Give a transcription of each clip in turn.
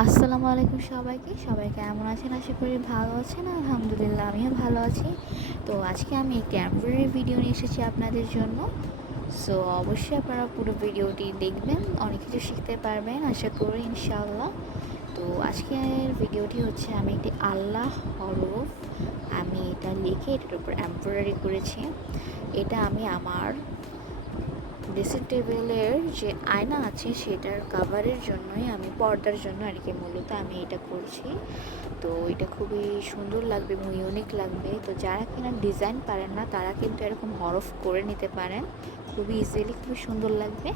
আসসালামু আলাইকুম সবাই কেমন আছেন? আশা করি ভালো আছেন। আলহামদুলিল্লাহ আমিও ভালো আছি। তো আজকে আমি একটি এমব্রয়ডারি ভিডিও নিয়ে এসেছি আপনাদের জন্য। সো অবশ্যই আপনারা পুরো ভিডিওটি দেখবেন, অনেক কিছু শিখতে পারবেন আশা করি ইনশাআল্লাহ। তো আজকের ভিডিওটি হচ্ছে আমি একটি আল্লাহ হরফ আমি এটা লিখে এটার উপর এমব্রয়ডারি করেছি। এটা আমি আমার ড্রেসিং টেবিলের যে আয়না আছে সেটার কাভারের জন্যই, আমি পর্দার জন্য আর কি মূলত আমি এটা করছি। তো এটা খুবই সুন্দর লাগবে এবং ইউনিক লাগবে। তো যারা কিনা ডিজাইন পারেন না তারা কিন্তু এরকম হরফ করে নিতে পারেন, খুবই ইজিলি, খুবই সুন্দর লাগবে।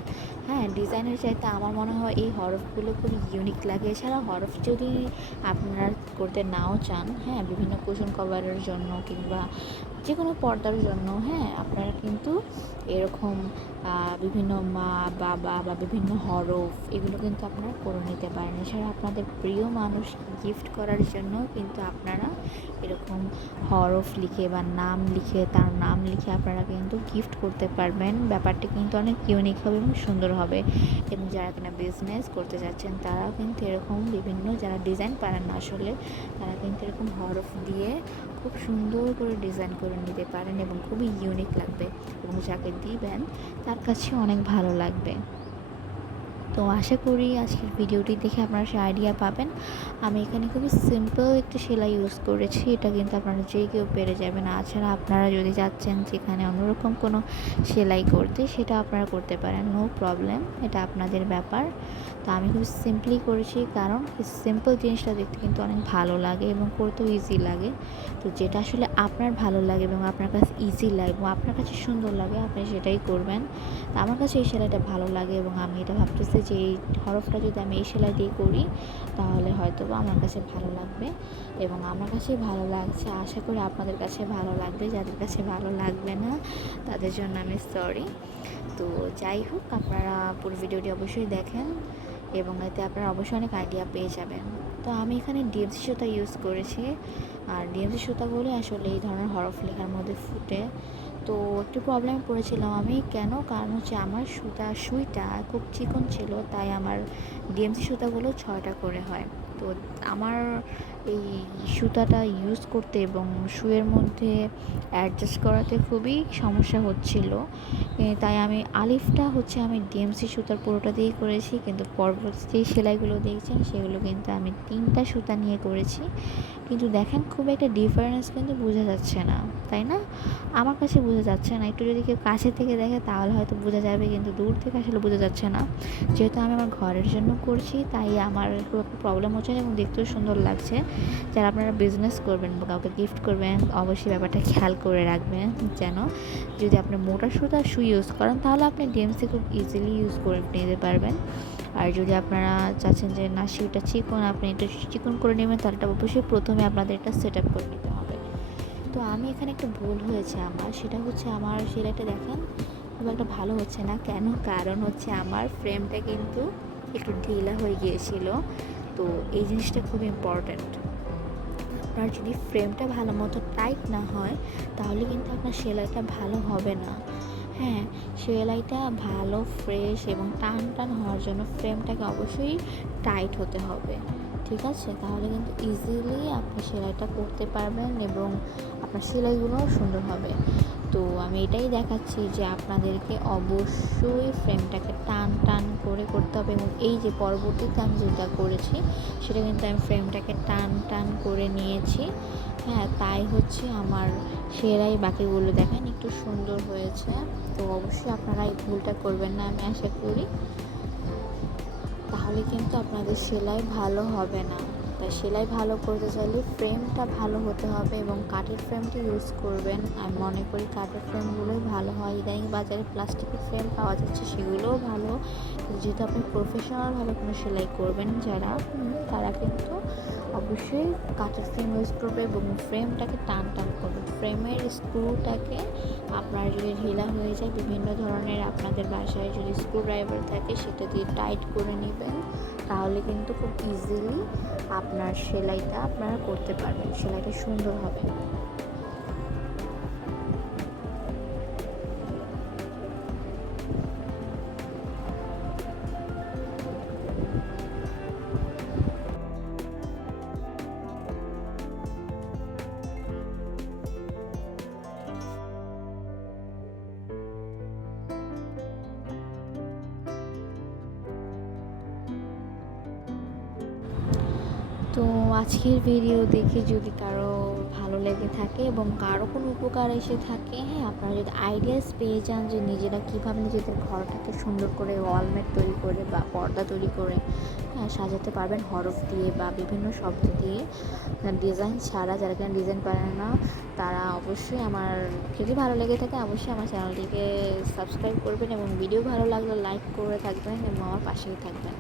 হ্যাঁ, ডিজাইনের চাইতে আমার মনে হয় এই হরফগুলো খুবই ইউনিক লাগে। এছাড়া হরফ যদি আপনারা করতে নাও চান, হ্যাঁ, বিভিন্ন কুশন কভারের জন্য কিংবা যে কোনো পর্দার জন্য, হ্যাঁ, আপনারা কিন্তু এরকম বিভিন্ন মা বাবা বা বিভিন্ন হরফ এগুলো কিন্তু আপনারা করে নিতে পারেন। এছাড়া আপনাদের প্রিয় মানুষ গিফট করার জন্য কিন্তু আপনারা এরকম হরফ লিখে বা নাম লিখে, তার নাম লিখে আপনারা কিন্তু গিফট করতে পারবেন। ব্যাপারটা কিন্তু অনেক ইউনিক হবে এবং সুন্দর হবে। এবং যারা কিনা বিজনেস করতে যাচ্ছেন তারাও কিন্তু এরকম বিভিন্ন, যারা ডিজাইন পারেন না আসলে, তারা কিন্তু এরকম হরফ দিয়ে খুব সুন্দর করে ডিজাইন করে নিতে পারেন এবং খুবই ইউনিক লাগবে এবং যাকে দিবেন তার কাছে অনেক ভালো লাগবে। তো আশা করি আজকের ভিডিওটি দেখে আপনারা সে আইডিয়া পাবেন। আমি এখানে খুবই সিম্পল একটা সেলাই ইউজ করেছি, এটা কিন্তু আপনারা যে কেউ পেরে যাবেন। তাছাড়া আপনারা যদি চাচ্ছেন যেখানে অন্যরকম কোনো সেলাই করতে, সেটা আপনারা করতে পারেন, নো প্রবলেম, এটা আপনাদের ব্যাপার। তো আমি খুব সিম্পলি করেছি, কারণ সিম্পল জিনিসটা দেখতে কিন্তু অনেক ভালো লাগে এবং করতেও ইজি লাগে। তো যেটা আসলে আপনার ভালো লাগে এবং আপনার কাছে ইজি লাগে এবং আপনার কাছে সুন্দর লাগে, আপনি সেটাই করবেন। তো আমার কাছে এই সেলাইটা ভালো লাগে এবং আমি এটা ভাবতেছি যে এই হরফটা যদি আমি এই সেলাই দিয়ে করি তাহলে হয়তো বা আমার কাছে ভালো লাগবে এবং আমার কাছে ভালো লাগছে। আশা করি আপনাদের কাছে ভালো লাগবে। যাদের কাছে ভালো লাগবে না তাদের জন্য আমি সরি। তো যাই হোক, আপনারা পুরো ভিডিওটি অবশ্যই দেখেন এবং এতে আপনারা অবশ্যই অনেক আইডিয়া পেয়ে যাবেন। তো আমি এখানে ডিএমসি সুতা ইউজ করেছি, আর ডিএমসি সুতাগুলো আসলে এই ধরনের হরফ লেখার মধ্যে ফুটে। তো একটু প্রবলেমে পড়েছিলাম আমি, কেন? কারণ হচ্ছে আমার সুইটা খুব চিকন ছিল, তাই আমার ডিএমসি সুতাগুলো 6টা করে হয়। তো আমার এই সুতাটা ইউজ করতে এবং সুয়ের মধ্যে অ্যাডজাস্ট করাতে খুবই সমস্যা হচ্ছিল। তাই আমি আলিফটা হচ্ছে আমি ডিএমসি সুতার পুরোটা দিয়েই করেছি, কিন্তু পরবর্তী যেই সেলাইগুলো দেখছেন সেগুলো কিন্তু আমি 3টা সুতা নিয়ে করেছি। কিন্তু দেখেন খুব একটা ডিফারেন্স কিন্তু বোঝা যাচ্ছে না, তাই না? আমার কাছে বোঝা যাচ্ছে না। একটু যদি কেউ কাছে থেকে দেখে তাহলে হয়তো বোঝা যাবে, কিন্তু দূর থেকে আসলে বোঝা যাচ্ছে না। যেহেতু আমি আমার ঘরের জন্য করছি তাই আমার খুব একটা প্রবলেম হচ্ছে না এবং দেখতেও সুন্দর লাগছে। যারা আপনারা বিজনেস করবেন বা কাউকে গিফট করবেন অবশ্যই ব্যাপারটা খেয়াল করে রাখবেন, যেন যদি আপনি মোটা সুই ইউজ করেন তাহলে আপনি ডিএমসি খুব ইজিলি ইউজ করে নিতে পারবেন। আর যদি আপনারা চাচ্ছেন যে না সুইটা চিকন, আপনি এটা চিকন করে নেবেন, তাহলে এটা অবশ্যই প্রথমে আপনাদের এটা সেট আপ করে নিতে হবে। তো আমি এখানে একটা ভুল হয়েছে আমার, সেটা হচ্ছে আমার সেলাইটা দেখেন খুব একটা ভালো হচ্ছে না। কেন? কারণ হচ্ছে আমার ফ্রেমটা কিন্তু একটু ঢিলা হয়ে গিয়েছিল। তো এই জিনিসটা খুব ইম্পর্ট্যান্ট। আপনার যদি ফ্রেমটা ভালো মতো টাইট না হয় তাহলে কিন্তু আপনার সেলাইটা ভালো হবে না। হ্যাঁ, সেলাইটা ভালো ফ্রেশ এবং টান টান হওয়ার জন্য ফ্রেমটাকে অবশ্যই টাইট হতে হবে, ঠিক আছে? তাহলে কিন্তু ইজিলি আপনি সেলাইটা করতে পারবেন এবং আপনার সেলাইগুলোও সুন্দর হবে। তো আমি এটাই দেখাচ্ছি যে আপনাদেরকে অবশ্যই ফ্রেমটাকে টান টান করে করতে হবে এবং এই যে পরবর্তীতে আমি যেটা করেছি সেটা কিন্তু আমি ফ্রেমটাকে টান টান করে নিয়েছি। হ্যাঁ, তাই হচ্ছে আমার সেলাই বাকিগুলো দেখেন একটু সুন্দর হয়েছে। তো অবশ্যই আপনারা এই ভুলটা করবেন না, আমি আশা করি। তাহলে কিন্তু আপনাদের সেলাই ভালো হবে না। তাই সেলাই ভালো করতে চাইলে ফ্রেমটা ভালো হতে হবে এবং কাঠের ফ্রেমটা ইউজ করবেন। আমি মনে করি কাঠের ফ্রেমগুলোই ভালো হয়। ইদানিং বাজারে প্লাস্টিকের ফ্রেম পাওয়া যাচ্ছে, সেগুলোও ভালো। যেহেতু আপনি প্রফেশনালভাবে কোনো সেলাই করবেন যারা, তারা কিন্তু অবশ্যই কাঠের ফ্রেম ইউজ করবে এবং ফ্রেমটাকে টান টান করবে। ফ্রেমের স্ক্রুটাকে আপনার যদি ঢিলা হয়ে যায়, বিভিন্ন ধরনের আপনাদের বাসায় যদি স্ক্রু ড্রাইভার থাকে সেটা দিয়ে টাইট করে নেবেন, তাহলে কিন্তু খুব ইজিলি আপনার সেলাইটা আপনারা করতে পারবেন, সেলাইটা সুন্দর হবে। তো আজকের ভিডিও দেখে যদি কারো ভালো লেগে থাকে এবং কারো কোনো উপকার এসে থাকে, হ্যাঁ, আপনারা যদি আইডিয়াস পেয়ে যান যে নিজেরা কীভাবে নিজেদের ঘরটাকে সুন্দর করে ওয়ালমেট তৈরি করে বা পর্দা তৈরি করে, হ্যাঁ, সাজাতে পারবেন হরফ দিয়ে বা বিভিন্ন শব্দ দিয়ে, ডিজাইন ছাড়া, যারা কিনা ডিজাইন পারেন না, তারা অবশ্যই আমার, যদি ভালো লেগে থাকে অবশ্যই আমার চ্যানেলটিকে সাবস্ক্রাইব করবেন এবং ভিডিও ভালো লাগলে লাইক করে থাকবেন এবং আমার পাশেই থাকবেন।